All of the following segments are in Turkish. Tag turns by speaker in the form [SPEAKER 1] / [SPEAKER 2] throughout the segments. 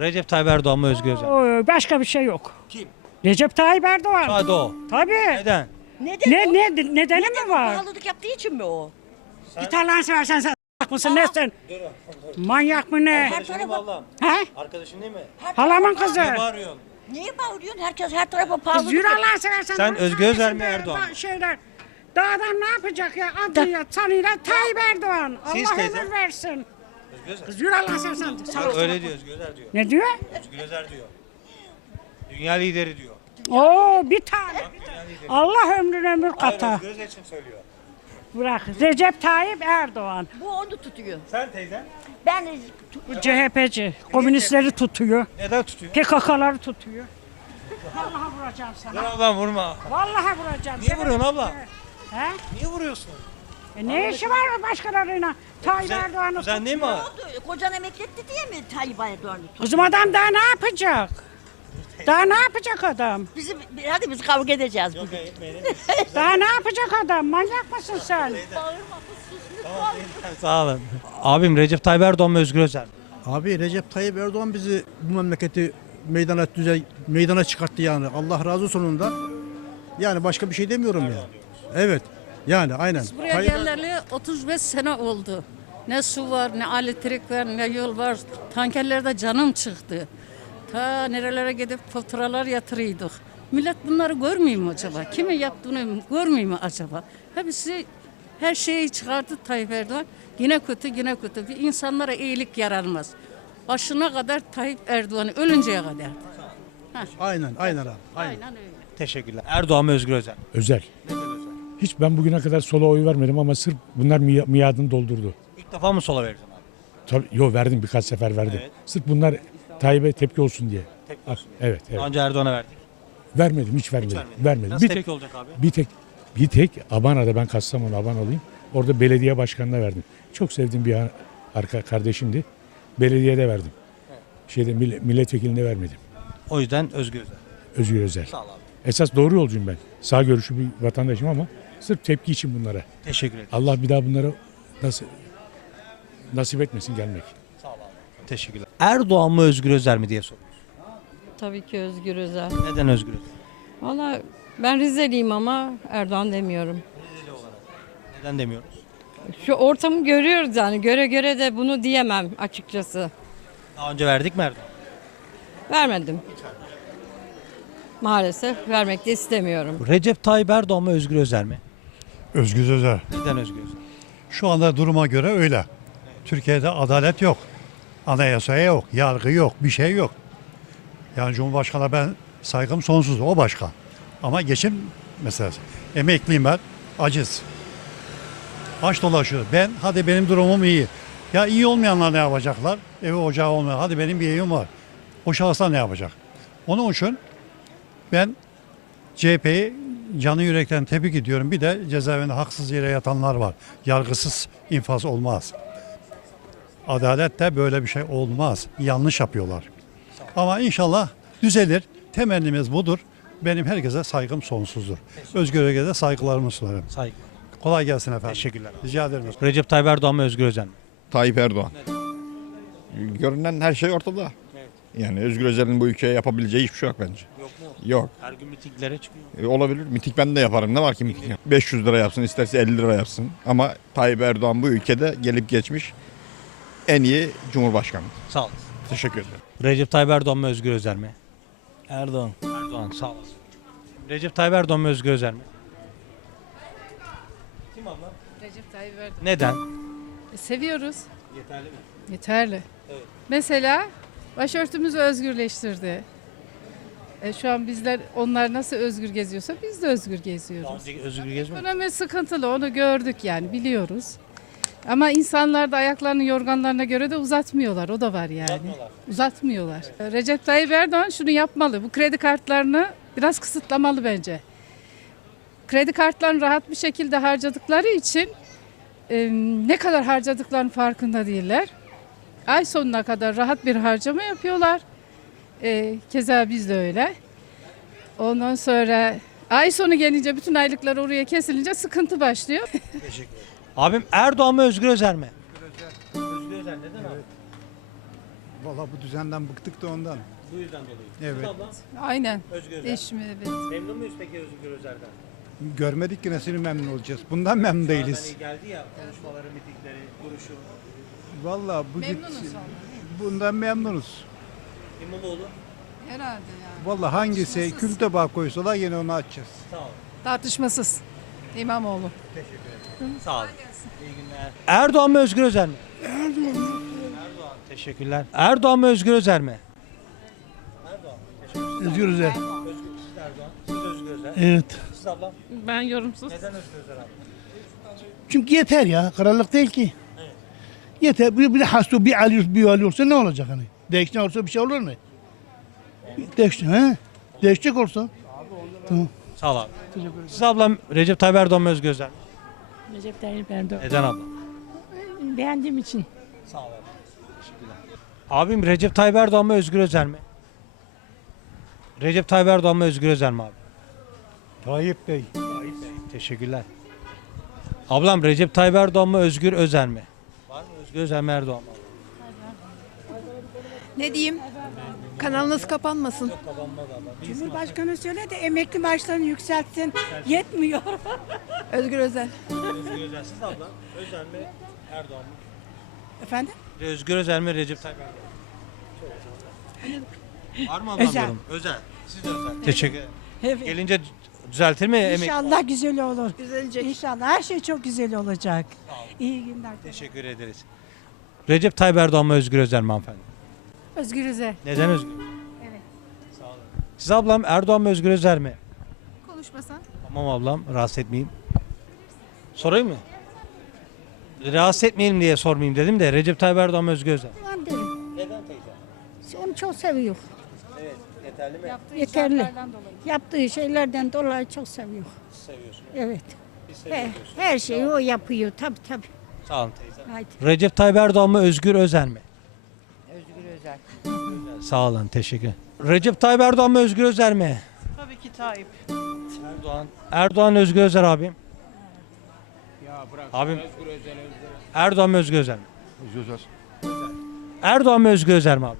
[SPEAKER 1] Recep Tayyip Erdoğan mı Özgür Özel?
[SPEAKER 2] Başka bir şey yok.
[SPEAKER 1] Kim?
[SPEAKER 2] Recep Tayyip Erdoğan.
[SPEAKER 1] Sadece o.
[SPEAKER 2] Tabii.
[SPEAKER 1] Neden?
[SPEAKER 2] Nedeni mi var?
[SPEAKER 3] Pahalılık yaptığı için mi o?
[SPEAKER 2] Git Allah'ını seversen sen s**k mısın nesin? Manyak mı ne?
[SPEAKER 1] Arkadaşın mı ablam?
[SPEAKER 2] He?
[SPEAKER 1] Arkadaşın değil mi?
[SPEAKER 2] Halamın kızı.
[SPEAKER 1] Ne bağırıyorsun?
[SPEAKER 3] Niye bağırıyorsun? Herkes her tarafa
[SPEAKER 2] Kız
[SPEAKER 3] pahalılık
[SPEAKER 2] yürü
[SPEAKER 3] yapıyor.
[SPEAKER 2] Allah'ını seversen.
[SPEAKER 1] Sen
[SPEAKER 2] bunu
[SPEAKER 1] Özgür Özel
[SPEAKER 2] söylesin
[SPEAKER 1] mi
[SPEAKER 2] de
[SPEAKER 1] Erdoğan mı?
[SPEAKER 2] Şeyler. Dağdan ne yapacak ya? Adıyla, sanıyla Tayyip Erdoğan.
[SPEAKER 1] Siz
[SPEAKER 2] Allah
[SPEAKER 1] teyze?
[SPEAKER 2] ömür versin.
[SPEAKER 1] Özgür Özel.
[SPEAKER 2] Kız yürü Allah'ını seversen.
[SPEAKER 1] Yok, öyle diyor Özgür Özel diyor.
[SPEAKER 2] Ne diyor?
[SPEAKER 1] Özgür Özel diyor. Dünya lideri diyor.
[SPEAKER 2] Oo bir tane. Allah ömür
[SPEAKER 1] Hayır,
[SPEAKER 2] kata.
[SPEAKER 1] Özgür Özel için söylüyor.
[SPEAKER 2] Bırak. Recep Tayyip Erdoğan.
[SPEAKER 3] Bu onu tutuyor.
[SPEAKER 1] Sen teyze?
[SPEAKER 3] Ben
[SPEAKER 2] Bu CHP'ci. Komünistleri tutuyor.
[SPEAKER 1] Neden tutuyor?
[SPEAKER 2] PKK'ları tutuyor. Vallahi vuracağım
[SPEAKER 1] Dur
[SPEAKER 2] sana.
[SPEAKER 1] ablam vurma.
[SPEAKER 2] Vallahi vuracağım.
[SPEAKER 1] Niye vuruyorsun abla?
[SPEAKER 2] He?
[SPEAKER 1] Niye vuruyorsun?
[SPEAKER 2] Ne işi var başkalarıyla? Tayyip
[SPEAKER 1] Sen,
[SPEAKER 2] Erdoğan'ı
[SPEAKER 1] sen değil mi?
[SPEAKER 3] ne oldu? Kocan emekli etti diye mi Tayyip Erdoğan'ı tutuyor?
[SPEAKER 2] Kızım adam daha ne yapacak? Daha ne yapacak adam?
[SPEAKER 3] Hadi biz kavga edeceğiz bugün.
[SPEAKER 2] Daha ne yapacak adam? Manyak mısın sen?
[SPEAKER 1] Sağ olun. Abim Recep Tayyip Erdoğan mı Özgür Özel mi?
[SPEAKER 4] Abi Recep Tayyip Erdoğan bizi bu memleketi meydana çıkarttı yani. Allah razı olsun ondan. Yani başka bir şey demiyorum ya. Evet. Yani aynen.
[SPEAKER 5] Buraya geleli 35 sene oldu. Ne su var, ne elektrik var, ne yol var. Tankerlerde canım çıktı. Ta nerelere gidip faturalar yatırıyorduk. Millet bunları görmüyor mu acaba? Kimin yaptığını görmüyor mu acaba? Hepsi her şeyi çıkardı Tayyip Erdoğan. Yine kötü, yine kötü. Bir insanlara iyilik yaranmaz. Başına kadar Tayyip Erdoğan'ı ölünceye kadar.
[SPEAKER 4] Aynen abi. Aynen.
[SPEAKER 5] Aynen öyle.
[SPEAKER 1] Teşekkürler. Erdoğan mı Özgür Özel mi?
[SPEAKER 6] Özel.
[SPEAKER 1] Neden Özel?
[SPEAKER 6] Hiç ben bugüne kadar sola oy vermedim ama sırf bunlar miadını doldurdu.
[SPEAKER 1] İlk defa mı sola vereceksin abi?
[SPEAKER 6] Tabii yo verdim birkaç sefer verdim.
[SPEAKER 1] Evet.
[SPEAKER 6] Sırf bunlar Tayyip'e tepki olsun diye.
[SPEAKER 1] Tepki olsun.
[SPEAKER 6] Evet, evet.
[SPEAKER 1] Daha önce Erdoğan'a verdik.
[SPEAKER 6] Vermedim, hiç vermedim.
[SPEAKER 1] Vermedik.
[SPEAKER 6] Vermedim.
[SPEAKER 1] Nasıl
[SPEAKER 6] Bir
[SPEAKER 1] tepki
[SPEAKER 6] tek,
[SPEAKER 1] olacak abi?
[SPEAKER 6] bir tek Abana'da ben Kastamonu Abanalıyım. Orada belediye başkanına verdim. Çok sevdiğim bir kardeşimdi. Belediyede verdim. Şeyde milletvekiline vermedim.
[SPEAKER 1] O yüzden Özgür Özel.
[SPEAKER 6] Özgür Özel.
[SPEAKER 1] Sağ ol abi.
[SPEAKER 6] Esas doğru yolcuyum ben. Sağ görüşü bir vatandaşım ama sırf tepki için bunlara.
[SPEAKER 1] Teşekkür ederim.
[SPEAKER 6] Allah bir daha bunlara nasip etmesin gelmek.
[SPEAKER 1] Sağ ol abi. Teşekkürler. Erdoğan mı Özgür Özel mi diye soruyoruz.
[SPEAKER 7] Tabii ki Özgür Özel.
[SPEAKER 1] Neden Özgür Özel?
[SPEAKER 7] Valla ben Rizeliyim ama Erdoğan demiyorum.
[SPEAKER 1] Neden demiyoruz?
[SPEAKER 7] Şu ortamı görüyoruz yani göre göre de bunu diyemem açıkçası.
[SPEAKER 1] Daha önce verdik mi Erdoğan?
[SPEAKER 7] Vermedim. Maalesef vermek de istemiyorum.
[SPEAKER 1] Recep Tayyip Erdoğan mı Özgür Özel mi?
[SPEAKER 8] Özgür Özel.
[SPEAKER 1] Neden Özgür Özel?
[SPEAKER 8] Şu anda duruma göre öyle. Türkiye'de adalet yok. Anayasaya yok, yargı yok, bir şey yok. Yani Cumhurbaşkanı'na ben saygım sonsuz, o başka. Ama geçim meselesi. Emekliyim ben, aciz. Aç dolaşıyor. Hadi benim durumum iyi. Ya iyi olmayanlar ne yapacaklar? Evi ocağı olmayan, hadi benim bir evim var. O şahıslar ne yapacak? Onun için ben CHP'yi canı yürekten tebrik ediyorum. Bir de cezaevinde haksız yere yatanlar var. Yargısız infaz olmaz. Adalette böyle bir şey olmaz. Yanlış yapıyorlar. Ama inşallah düzelir. Temennimiz budur. Benim herkese saygım sonsuzdur. Özgür Özel'e de saygılarımı sunarım.
[SPEAKER 1] Saygı.
[SPEAKER 8] Kolay gelsin efendim.
[SPEAKER 1] Teşekkürler.
[SPEAKER 8] Rica ederim.
[SPEAKER 1] Recep Tayyip Erdoğan mı Özgür Özel mi?
[SPEAKER 9] Tayyip Erdoğan. Görünen her şey ortada. Yani Özgür Özel'in bu ülkeye yapabileceği hiçbir şey yok bence.
[SPEAKER 1] Yok mu?
[SPEAKER 9] Yok.
[SPEAKER 1] Her gün mitinglere çıkıyor.
[SPEAKER 9] Olabilir. Miting ben de yaparım. Ne var ki miting? 500 lira yapsın, isterse 50 lira yapsın. Ama Tayyip Erdoğan bu ülkede gelip geçmiş en iyi Cumhurbaşkanı.
[SPEAKER 1] Sağ olun.
[SPEAKER 9] Teşekkür ederim.
[SPEAKER 1] Recep Tayyip Erdoğan mı Özgür Özel mi?
[SPEAKER 10] Erdoğan.
[SPEAKER 1] Erdoğan sağ olasın. Recep Tayyip Erdoğan mı Özgür Özel mi? Kim abla?
[SPEAKER 5] Recep Tayyip Erdoğan.
[SPEAKER 1] Neden?
[SPEAKER 5] Seviyoruz.
[SPEAKER 1] Yeterli mi?
[SPEAKER 5] Yeterli.
[SPEAKER 1] Evet.
[SPEAKER 5] Mesela başörtümüzü özgürleştirdi. Şu an onlar nasıl özgür geziyorsa biz de özgür
[SPEAKER 1] Daha
[SPEAKER 5] geziyoruz.
[SPEAKER 1] önce Özgür gezmedi.
[SPEAKER 5] Ekonomi sıkıntılı, onu gördük yani biliyoruz. Ama insanlar da ayaklarını yorganlarına göre de uzatmıyorlar, o da var yani. Uzatmıyorlar. Recep Tayyip Erdoğan şunu yapmalı, bu kredi kartlarını biraz kısıtlamalı bence. Kredi kartlarını rahat bir şekilde harcadıkları için ne kadar harcadıklarının farkında değiller. Ay sonuna kadar rahat bir harcama yapıyorlar. Keza biz de öyle. Ondan sonra ay sonu gelince bütün aylıklar oraya kesilince sıkıntı başlıyor.
[SPEAKER 1] Abim Erdoğan mı Özgür Özel mi? Özgür Özel. Neden abi?
[SPEAKER 4] Vallahi bu düzenden bıktık da ondan.
[SPEAKER 1] Bu yüzden dolayı.
[SPEAKER 4] Evet.
[SPEAKER 1] Siz abla
[SPEAKER 5] Aynen.
[SPEAKER 1] Özgür Özel.
[SPEAKER 5] Değişimi evet.
[SPEAKER 1] Memnun muyuz peki Özgür Özel'den?
[SPEAKER 4] Görmedik ki nasıl memnun olacağız. Bundan memnun değiliz.
[SPEAKER 1] Hani geldi ya konuşmaları, mitingleri, duruşu.
[SPEAKER 4] Vallahi bu
[SPEAKER 5] Memnunuz
[SPEAKER 4] bundan memnunuz.
[SPEAKER 1] İmamoğlu.
[SPEAKER 5] herhalde yani.
[SPEAKER 4] Vallahi hangisi
[SPEAKER 5] Tartışmasız.
[SPEAKER 4] kül tabağı koysalar yine onu açacağız.
[SPEAKER 1] Sağ olun.
[SPEAKER 5] Tartışmasız. İmamoğlu.
[SPEAKER 1] Sağ olun. İyi günler. Erdoğan mı Özgür Özel mi? Erdoğan. Teşekkürler. Erdoğan mı Özgür Özel mi?
[SPEAKER 10] Özgür Özel.
[SPEAKER 1] Siz Erdoğan. Siz Özgür Özel.
[SPEAKER 10] Evet.
[SPEAKER 1] Siz ablam.
[SPEAKER 7] Ben yorumsuz.
[SPEAKER 1] Neden Özgür Özel abi?
[SPEAKER 10] Çünkü yeter ya. Krallık değil ki. Yeter. Bir de hasta bir alıyorsa bir alıyorsa ne olacak hani? Değişken olsa bir şey olur mu? Değişken he? Değişecek olsa. Tamam.
[SPEAKER 1] Sağ ol abi. Siz ablam Recep Tayyip Erdoğan mı Özgür Özel mi?
[SPEAKER 2] Recep Tayyip Erdoğan.
[SPEAKER 1] Neden abla?
[SPEAKER 2] Beğendiğim için.
[SPEAKER 1] Sağ ol abi. Teşekkürler. Abim Recep Tayyip Erdoğan mı Özgür Özel mi? Recep Tayyip Erdoğan mı Özgür Özel mi abi?
[SPEAKER 4] Tayyip Bey.
[SPEAKER 1] Teşekkürler. Ablam Recep Tayyip Erdoğan mı Özgür Özel mi? Var mı Özgür Özel mi Erdoğan mı?
[SPEAKER 5] Ne diyeyim? Kanalınız kapanmasın.
[SPEAKER 2] Cumhurbaşkanı söyledi emekli maaşlarını yükseltsin. Yetmiyor.
[SPEAKER 5] Özgür Özel.
[SPEAKER 1] Özgür Özel. Siz abla Özel mi Erdoğan mı?
[SPEAKER 2] Efendim?
[SPEAKER 1] Özgür Özel mi Recep Tayyip Erdoğan mı? Var mı ablam
[SPEAKER 2] Özel.
[SPEAKER 1] yorum? Özel. Siz de Özel. Teşekkür ederim.
[SPEAKER 2] Evet.
[SPEAKER 1] Gelince düzeltir mi emekli?
[SPEAKER 2] İnşallah güzel olur.
[SPEAKER 5] Düzelecek.
[SPEAKER 2] İnşallah her şey çok güzel olacak. İyi günler.
[SPEAKER 1] Teşekkür ederiz. Recep Tayyip Erdoğan mı Özgür Özel mi hanımefendi?
[SPEAKER 5] Özgür Özel.
[SPEAKER 1] Neden Özgür? Evet. Sağ olun. Siz ablam Erdoğan mı Özgür Özel mi?
[SPEAKER 5] Konuşmasan.
[SPEAKER 1] Tamam ablam rahatsız etmeyeyim. Sorayım mı? Rahatsız etmeyelim diye sormayayım dedim de Recep Tayyip Erdoğan mı Özgür Özel?
[SPEAKER 2] Ben derim.
[SPEAKER 1] Neden teyze?
[SPEAKER 2] Onu çok seviyor.
[SPEAKER 1] Evet yeterli mi?
[SPEAKER 2] Yeterli. Yaptığı şeylerden dolayı çok seviyor.
[SPEAKER 1] Seviyorsun.
[SPEAKER 2] Evet.
[SPEAKER 1] Biz seviyoruz.
[SPEAKER 2] Her şeyi o yapıyor. Tabii.
[SPEAKER 1] Sağ olun teyze.
[SPEAKER 2] Haydi.
[SPEAKER 1] Recep Tayyip Erdoğan mı Özgür Özel mi?
[SPEAKER 3] Özgür Özel.
[SPEAKER 1] Sağ olun teşekkür. Recep Tayyip Erdoğan mı Özgür Özel mi?
[SPEAKER 3] Tabii ki Tayyip.
[SPEAKER 1] Erdoğan. Erdoğan Özgür Özel abim. Abim. Erdoğan mı Özgür Özel mi? Erdoğan mı Özgür Özel mi abi?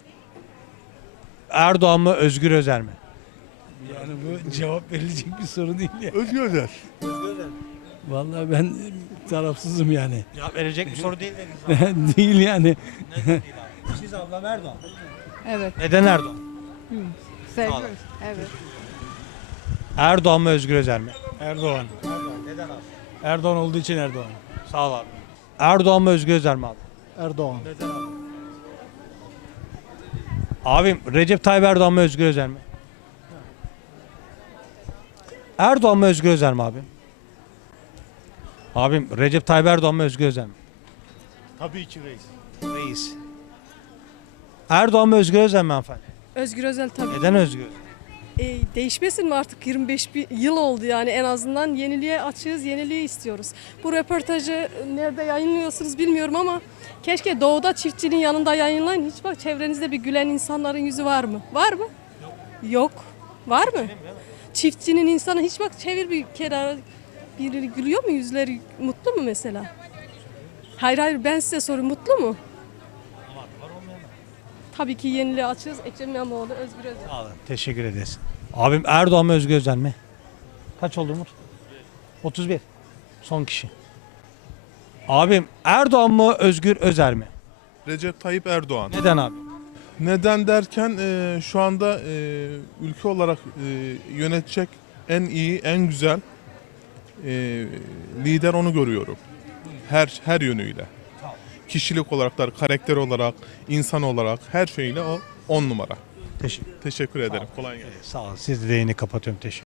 [SPEAKER 1] Erdoğan mı Özgür Özel mi?
[SPEAKER 10] Yani bu cevap verilecek bir soru değil ya.
[SPEAKER 8] Özgür Özel.
[SPEAKER 10] Vallahi ben tarafsızım yani.
[SPEAKER 1] Cevap verecek bir soru değil dediniz.
[SPEAKER 10] Değil yani.
[SPEAKER 1] Neden değil abi? Siz ablam Erdoğan.
[SPEAKER 5] Evet.
[SPEAKER 1] Neden Erdoğan?
[SPEAKER 5] Seviyoruz. Evet.
[SPEAKER 1] Erdoğan mı Özgür Özel mi?
[SPEAKER 10] Erdoğan.
[SPEAKER 1] Neden abi?
[SPEAKER 10] Erdoğan olduğu için Erdoğan.
[SPEAKER 1] Sağ ol abi. Erdoğan mı Özgür Özel mi abi?
[SPEAKER 10] Erdoğan.
[SPEAKER 1] Neden abi? Abim Recep Tayyip Erdoğan mı Özgür Özel mi? Erdoğan mı Özgür Özel mi abim? Abim Recep Tayyip Erdoğan mı Özgür Özel mi?
[SPEAKER 10] Tabii ki reis.
[SPEAKER 1] Reis. Erdoğan mı Özgür Özel mi hanımefendi?
[SPEAKER 7] Özgür Özel tabii.
[SPEAKER 1] Neden Özgür?
[SPEAKER 7] Değişmesin mi artık 25 yıl oldu yani en azından yeniliğe açığız, yeniliği istiyoruz. Bu röportajı nerede yayınlıyorsunuz bilmiyorum ama keşke doğuda çiftçinin yanında yayınlayın. Hiç bak çevrenizde bir gülen insanların yüzü var mı? Var mı? Yok. Var mı? Çiftçinin insanı hiç bak çevir bir kenara biri gülüyor mu yüzleri mutlu mu mesela? Hayır ben size soruyorum mutlu mu? Tabii ki yeniliğe açığız. Ekrem İmamoğlu, Özgür Özel.
[SPEAKER 1] Sağ olun. Teşekkür ederiz. Abim Erdoğan mı Özgür Özel mi? Kaç oldu Umut? 31. Son kişi. Abim Erdoğan mı Özgür Özel mi?
[SPEAKER 11] Recep Tayyip Erdoğan.
[SPEAKER 1] Neden abi?
[SPEAKER 11] Neden derken şu anda ülke olarak yönetecek en iyi, en güzel lider onu görüyorum. Her yönüyle. Kişilik olarak da, karakter olarak, insan olarak her şeyle o 10 numara.
[SPEAKER 1] Teşekkür.
[SPEAKER 11] Teşekkür ederim. Kolay gelsin.
[SPEAKER 1] Sağ olun. Siz de yayını kapatıyorum. Teşekkür.